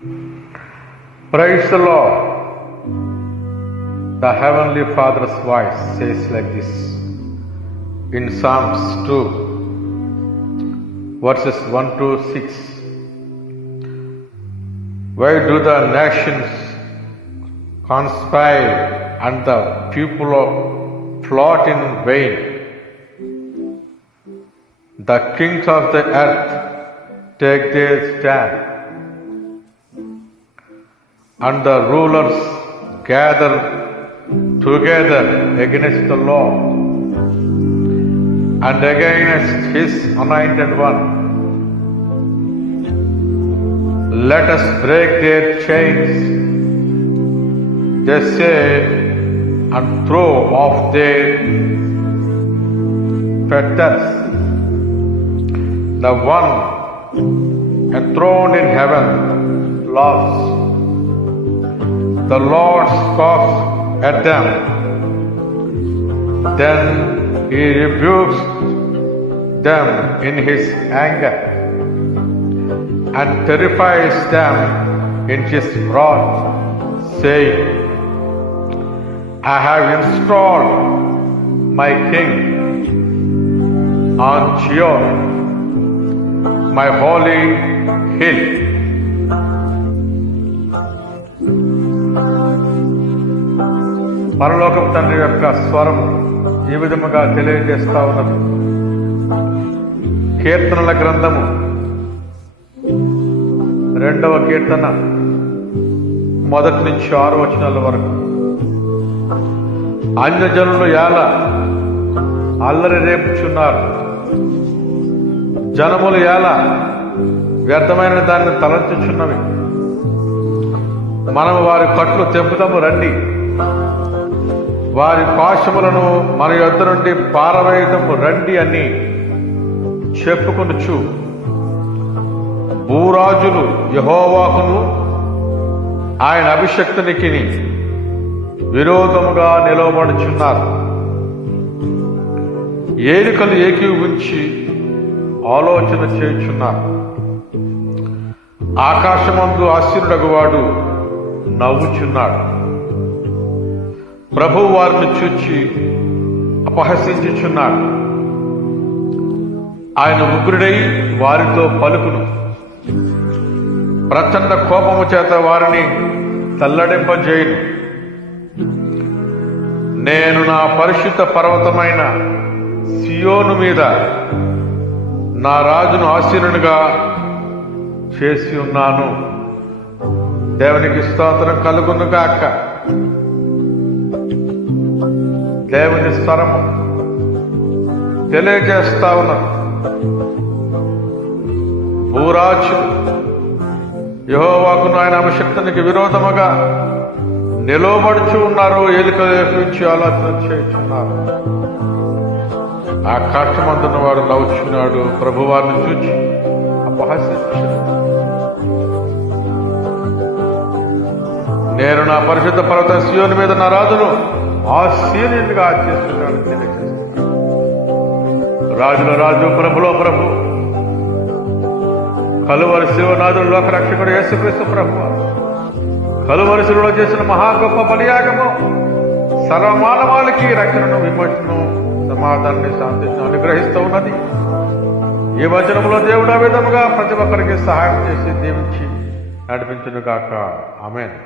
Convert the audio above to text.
Praise the Lord. The Heavenly Father's voice says like this in Psalms 2, verses 1 to 6. Why do the nations conspire and the people plot in vain? The kings of the earth take their stand, and the rulers gather together against the Lord and against His anointed one. Let us break their chains, they say, and throw off their fetters. The one enthroned in heaven laughs. The Lord scoffs at them. Then He rebukes them in His anger and terrifies them in His wrath, saying, I have installed my king on Zion, my holy hill. పరలోకపు తండ్రి యొక్క స్వరం ఈ విధముగా తెలియజేస్తా ఉన్నది. కీర్తనల గ్రంథము 2వ కీర్తన 1 నుంచి 6 వచనాల వరకు. అన్యజనులు ఎలా అల్లరి రేపుచున్నారు, జనములు ఎలా వ్యర్థమైన దాన్ని తలంచుచున్నవి. మనము వారి కట్లు తెంపుదము రండి, వారి పాశములను మన యొద్ద నుండి పారవేయటము రండి అని చెప్పుకొనుచు భూరాజులు యెహోవాకును ఆయన అభిషక్తునికి విరోధముగా నిలవబడుచున్నారు. ఏలికలు ఏకీభవించి ఆలోచన చేయుచున్నారు. ఆకాశమందు ఆశీనుడగువాడు నవ్వుచున్నాడు. ప్రభువు వారిని చూచి అపహసించుచున్నాడు. ఆయన ఉగ్రుడై వారితో పలుకును. ప్రచండ కోపము చేత వారిని తల్లడింపజేయును. నేను నా పరిశుద్ధ పర్వతమైన సియోను మీద నా రాజును ఆశీనునిగా చేసి ఉన్నాను. దేవునికి స్తోత్రం కలుగును గాక. దేవుని స్వరము తెలియజేస్తా ఉన్నది. భూరాజు యెహోవాకును ఆయన అభిషక్తునికి విరోధముగా నిలవబడుచు ఉన్నారు. ఏలికలు ఏకీభవించి ఆలోచన చేయుచున్నారు. ఆకాశమందున్న వాడు నవ్వుచున్నాడు. ప్రభువారిని చూచి అపహసించుచున్నాడు. నేను నా పరిశుద్ధ పర్వత సియోను మీద నా రాజును ఆశీనునిగా చేస్తున్నాడు. రాజుల రాజు, ప్రభులో ప్రభు, కలువరి శివనాథుడు, లోకరక్షకుడు యేసుక్రీస్తు ప్రభు కలువరి శిలువలో చేసిన మహా గొప్ప బలియాగము సర్వమానవాళికి రక్షణను, విమోచనను, సమాధానాన్ని, శాంతిని అనుగ్రహిస్తూ ఉన్నది. ఈ వచనంలో దేవుడు ఆ విధముగా ప్రతి ఒక్కరికి సహాయం చేసి దీవించి నడిపించును గాక. ఆమేన్.